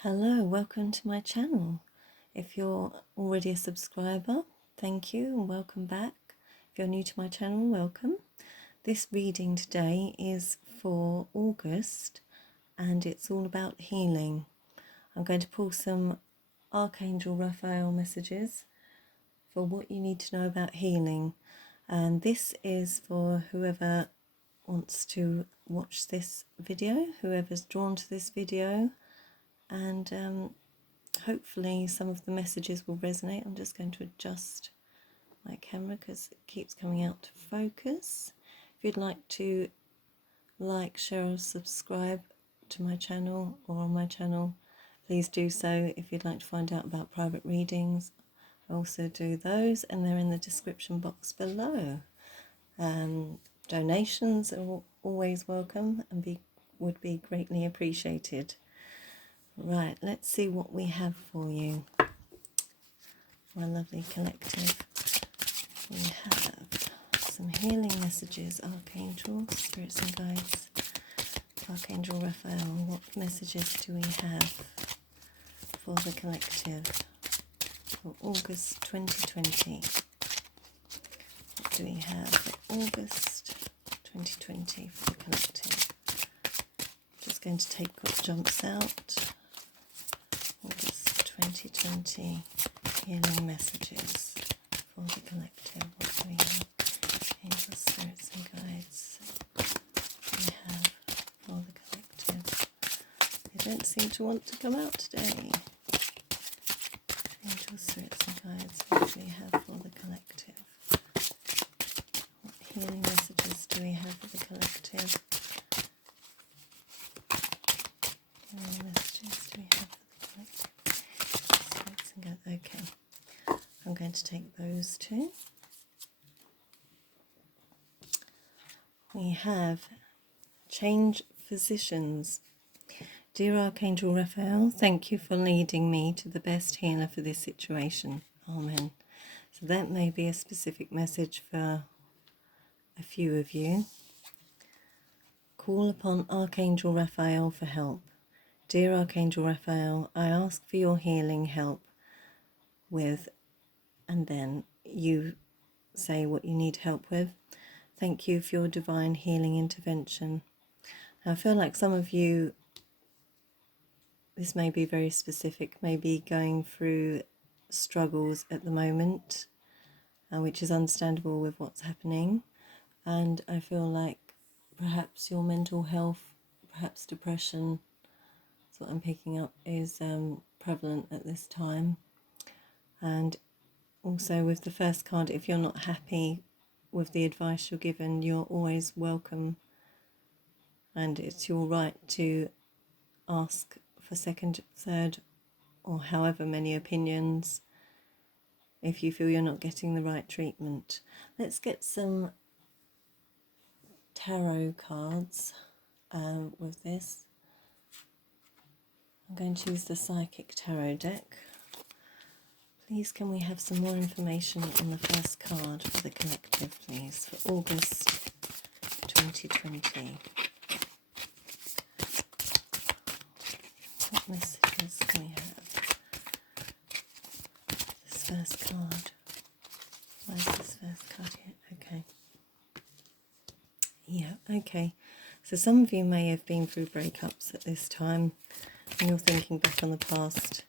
Hello, welcome to my channel. If you're already a subscriber, thank you and welcome back. If you're new to my channel, welcome. This reading today is for August and it's all about healing. I'm going to pull some Archangel Raphael messages for what you need to know about healing. And this is for whoever wants to watch this video, whoever's drawn to this video. And hopefully some of the messages will resonate. I'm just going to adjust my camera because it keeps coming out to focus. If you'd like to like, share or subscribe to my channel or on my channel, please do so. If you'd like to find out about private readings, I also do those and they're in the description box below. Donations are always welcome and would be greatly appreciated. Right, let's see what we have for you, my lovely collective. We have some healing messages, Archangels, Spirits and Guides. Archangel Raphael, what messages do we have for the collective for August 2020? What do we have for August 2020 for the collective? Just going to take what jumps out. August 2020 healing messages for the collective. What do we have? Angels, spirits and guides we have for the collective. They don't seem to want to come out today. Angels, spirits and guides, what do we have for the collective? What healing messages do we have for the collective? Healing messages do we have for the collective? Spirits and guides. Okay, I'm going to take those two. We have change physicians. Dear Archangel Raphael, thank you for leading me to the best healer for this situation. Amen. So that may be a specific message for a few of you. Call upon Archangel Raphael for help. Dear Archangel Raphael, I ask for your healing help with, and then you say what you need help with. Thank you for your divine healing intervention. Now, I feel like some of you, this may be very specific, may be going through struggles at the moment, which is understandable with what's happening. And I feel like perhaps your mental health, perhaps depression, that's what I'm picking up, is prevalent at this time. And also with the first card, if you're not happy with the advice you're given, you're always welcome. And it's your right to ask for second, third, or however many opinions if you feel you're not getting the right treatment. Let's get some tarot cards with this. I'm going to use the Psychic Tarot deck. Please can we have some more information on the first card for the collective, please, for August 2020. What messages do we have? This first card. Where's this first card here? Okay. Yeah, okay. So some of you may have been through breakups at this time and you're thinking back on the past,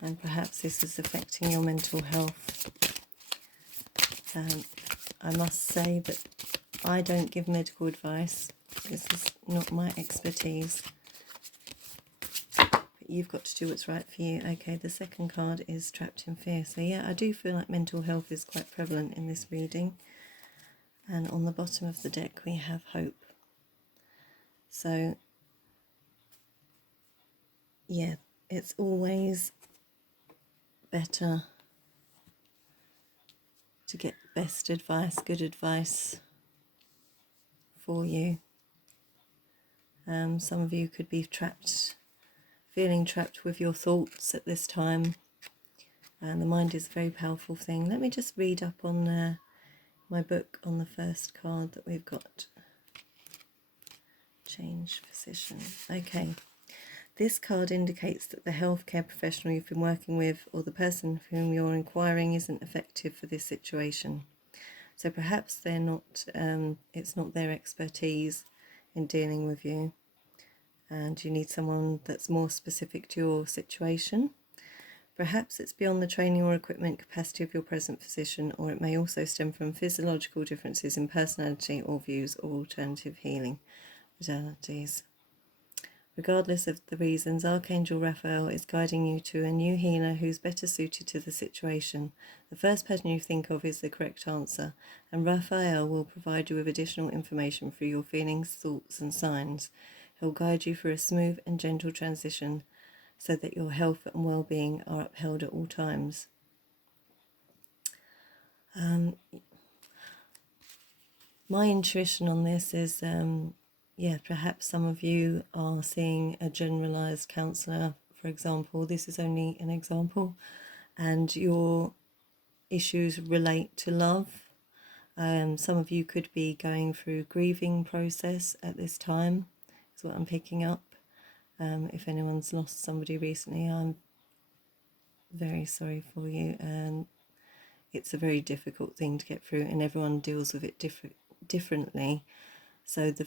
and perhaps this is affecting your mental health. I must say that I don't give medical advice. This is not my expertise. But you've got to do what's right for you. Okay, the second card is Trapped in Fear. So yeah, I do feel like mental health is quite prevalent in this reading. And on the bottom of the deck we have Hope. So yeah, it's always better to get best advice, good advice for you. Some of you could be feeling trapped with your thoughts at this time. And the mind is a very powerful thing. Let me just read up on my book on the first card that we've got. Change position. Okay. This card indicates that the healthcare professional you've been working with or the person whom you're inquiring isn't effective for this situation. So perhaps they're not, it's not their expertise in dealing with you, and you need someone that's more specific to your situation. Perhaps it's beyond the training or equipment capacity of your present physician, or it may also stem from physiological differences in personality or views or alternative healing modalities. Regardless of the reasons, Archangel Raphael is guiding you to a new healer who's better suited to the situation. The first person you think of is the correct answer, and Raphael will provide you with additional information through your feelings, thoughts, and signs. He'll guide you through a smooth and gentle transition so that your health and well-being are upheld at all times. My intuition on this is perhaps some of you are seeing a generalized counsellor, for example. This is only an example, and your issues relate to love. Some of you could be going through a grieving process at this time, is what I'm picking up. If anyone's lost somebody recently, I'm very sorry for you. It's a very difficult thing to get through, and everyone deals with it differently. So the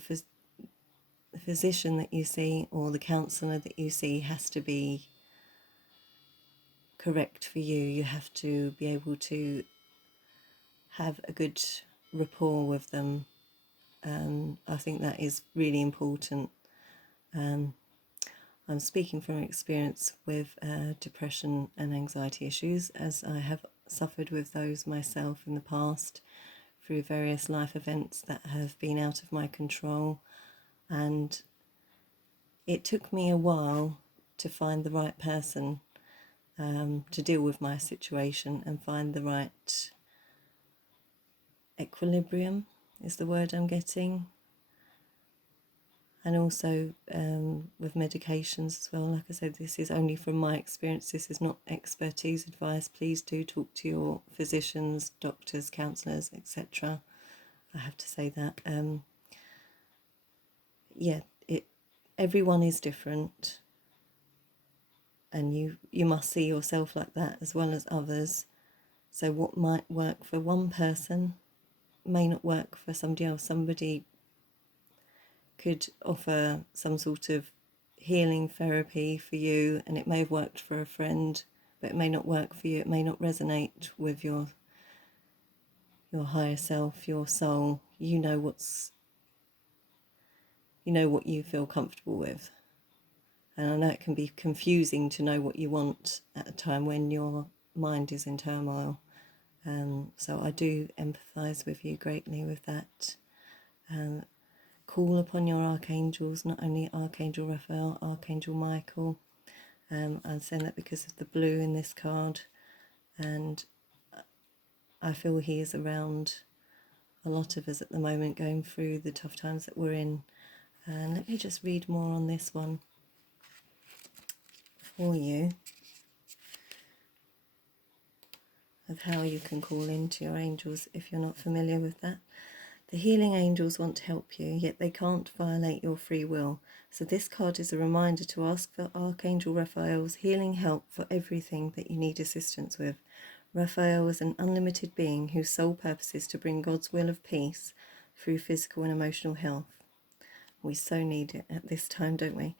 physician that you see or the counsellor that you see has to be correct for you. You have to be able to have a good rapport with them. I think that is really important. I'm speaking from experience with depression and anxiety issues, as I have suffered with those myself in the past through various life events that have been out of my control. And it took me a while to find the right person to deal with my situation and find the right equilibrium is the word I'm getting. And also with medications as well. Like I said, this is only from my experience. This is not expertise advice. Please do talk to your physicians, doctors, counsellors, etc. I have to say that. Everyone is different. And you must see yourself like that as well as others. So what might work for one person may not work for somebody else. Somebody could offer some sort of healing therapy for you, and it may have worked for a friend, but it may not work for you. It may not resonate with your higher self, your soul. You know what you feel comfortable with. And I know it can be confusing to know what you want at a time when your mind is in turmoil. So I do empathize with you greatly with that. Call upon your archangels, not only Archangel Raphael, Archangel Michael. I'm saying that because of the blue in this card, and I feel he is around a lot of us at the moment going through the tough times that we're in. And let me just read more on this one for you, of how you can call into your angels if you're not familiar with that. The healing angels want to help you, yet they can't violate your free will. So this card is a reminder to ask for Archangel Raphael's healing help for everything that you need assistance with. Raphael is an unlimited being whose sole purpose is to bring God's will of peace through physical and emotional health. We so need it at this time, don't we?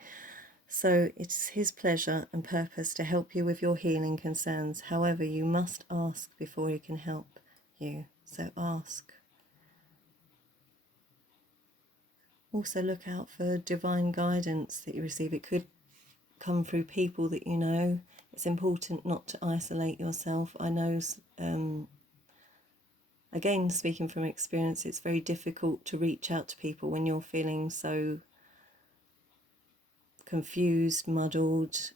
So it's his pleasure and purpose to help you with your healing concerns. However, you must ask before he can help you. So ask. Also look out for divine guidance that you receive. It could come through people that you know. It's important not to isolate yourself. I know, again, speaking from experience, it's very difficult to reach out to people when you're feeling so confused, muddled.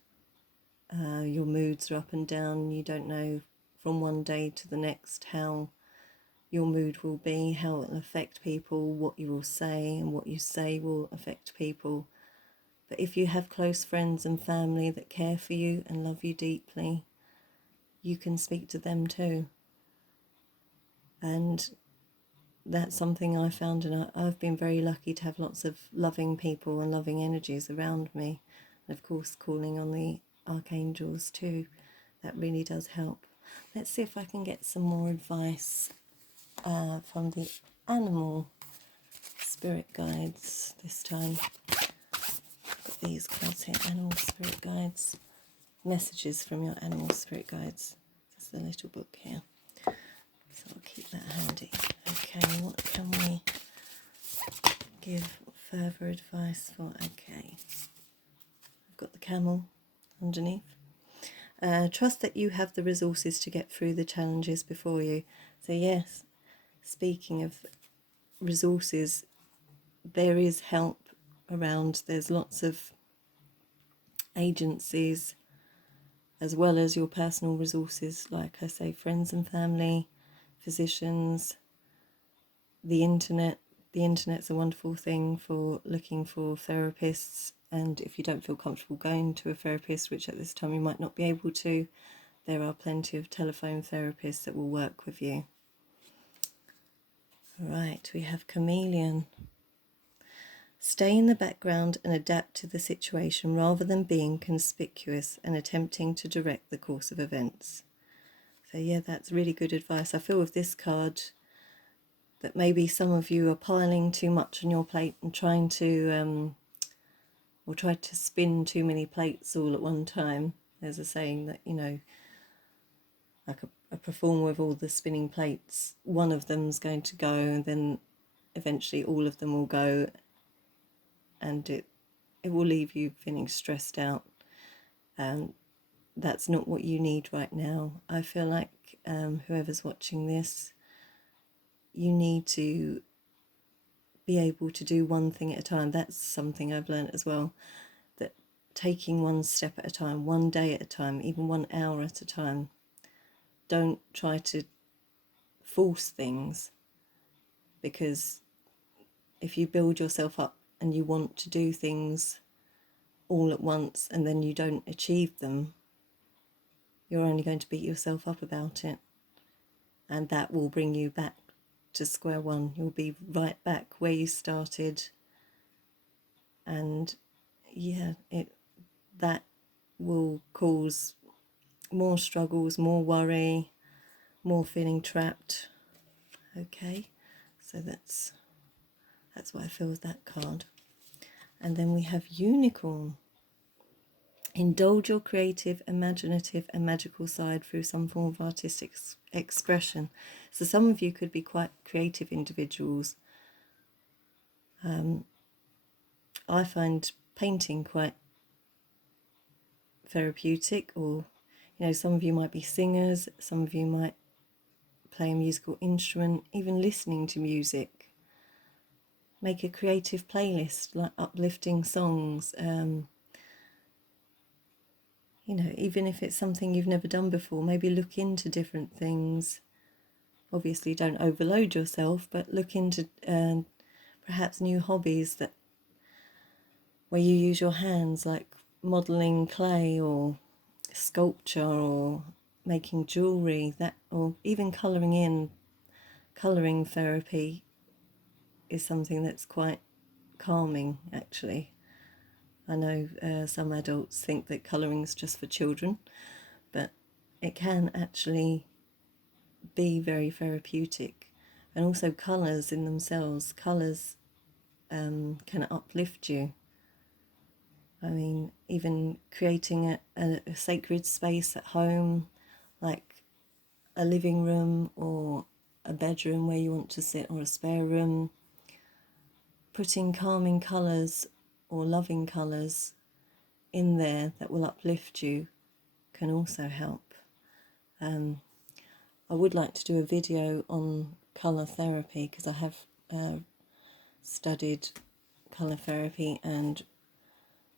Your moods are up and down. You don't know from one day to the next how your mood will be, how it will affect people, what you will say, and what you say will affect people. But if you have close friends and family that care for you and love you deeply, you can speak to them too. And that's something I found, and I've been very lucky to have lots of loving people and loving energies around me And of course, calling on the archangels too. That really does help. Let's see if I can get some more advice from the animal spirit guides this time. Got these cards here, animal spirit guides. Messages from your animal spirit guides. There's the little book here. So I'll keep that handy. Okay, what can we give further advice for? Okay. I've got the camel underneath. Trust that you have the resources to get through the challenges before you. So yes, speaking of resources, there is help around. There's lots of agencies as well as your personal resources, like I say, friends and family, physicians, the internet. The internet's a wonderful thing for looking for therapists, and if you don't feel comfortable going to a therapist, which at this time you might not be able to, there are plenty of telephone therapists that will work with you. Right, we have chameleon. Stay in the background and adapt to the situation rather than being conspicuous and attempting to direct the course of events. So yeah, that's really good advice. I feel with this card that maybe some of you are piling too much on your plate and trying to or try to spin too many plates all at one time. There's a saying that, you know, like a performer with all the spinning plates, one of them's going to go and then eventually all of them will go, and it will leave you feeling stressed out. And that's not what you need right now. I feel like whoever's watching this, you need to be able to do one thing at a time. That's something I've learned as well, that taking one step at a time, one day at a time, even 1 hour at a time. Don't try to force things, because if you build yourself up and you want to do things all at once and then you don't achieve them, you're only going to beat yourself up about it, and that will bring you back to square one. You'll be right back where you started, and yeah, that will cause more struggles, more worry, more feeling trapped. Okay, so that's what I feel with that card. And then we have unicorn. Indulge your creative, imaginative and magical side through some form of artistic expression. So some of you could be quite creative individuals. I find painting quite therapeutic, or, you know, some of you might be singers, some of you might play a musical instrument, even listening to music. Make a creative playlist, like uplifting songs. You know, even if it's something you've never done before, maybe look into different things. Obviously, don't overload yourself, but look into perhaps new hobbies that where you use your hands, like modelling clay or sculpture or making jewellery, that, or even colouring in. Colouring therapy is something that's quite calming, actually. I know some adults think that colouring's just for children, but it can actually be very therapeutic. And also colours in themselves, colours can uplift you. I mean, even creating a sacred space at home, like a living room or a bedroom where you want to sit, or a spare room, putting calming colours or loving colours in there that will uplift you can also help. I would like to do a video on colour therapy, because I have studied colour therapy, and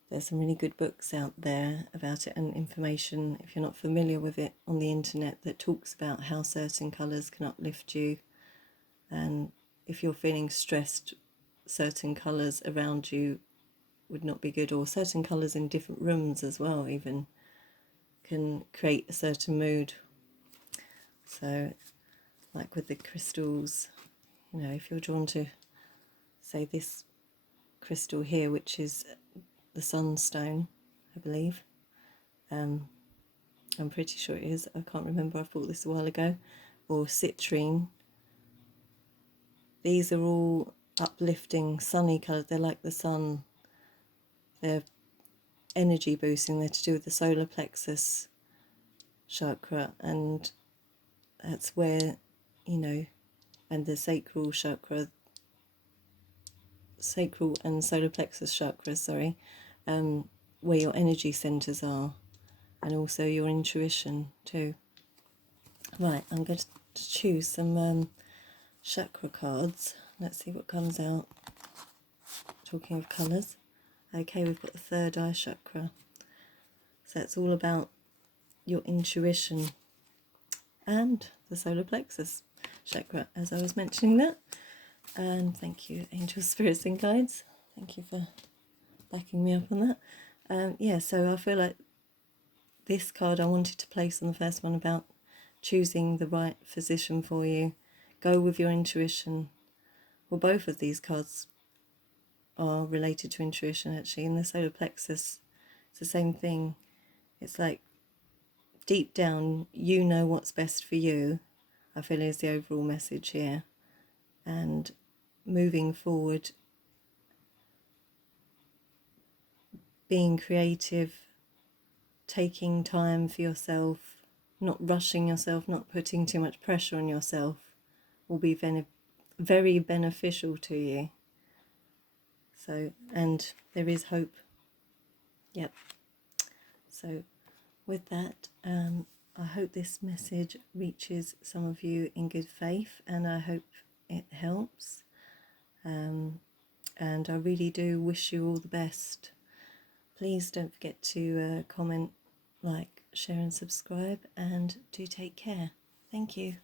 there's some really good books out there about it, and information, if you're not familiar with it, on the internet, that talks about how certain colours can uplift you. And if you're feeling stressed, certain colours around you would not be good, or certain colours in different rooms as well even can create a certain mood. So, like with the crystals, you know, if you're drawn to, say, this crystal here, which is the sunstone, I believe. I'm pretty sure it is. I can't remember. I thought this a while ago. Or citrine. These are all uplifting, sunny colours. They're like the sun. They're energy boosting. They're to do with the solar plexus chakra, and that's where, you know, and the sacral chakra, sacral and solar plexus chakras, sorry, where your energy centers are, and also your intuition too. Right, I'm going to choose some chakra cards. Let's see what comes out. Talking of colours. Okay, we've got the third eye chakra. So it's all about your intuition and the solar plexus chakra, as I was mentioning that. And thank you, angels, spirits and guides. Thank you for backing me up on that. Yeah, so I feel like this card I wanted to place on the first one about choosing the right physician for you. Go with your intuition. Well, both of these cards are related to intuition, actually. In the solar plexus, it's the same thing. It's like deep down, you know what's best for you, I feel, is the overall message here. And moving forward, being creative, taking time for yourself, not rushing yourself, not putting too much pressure on yourself, will be very beneficial to you. So, and there is hope. Yep. So with that, I hope this message reaches some of you in good faith, and I hope it helps. And I really do wish you all the best. Please don't forget to comment, like, share and subscribe, and do take care. Thank you.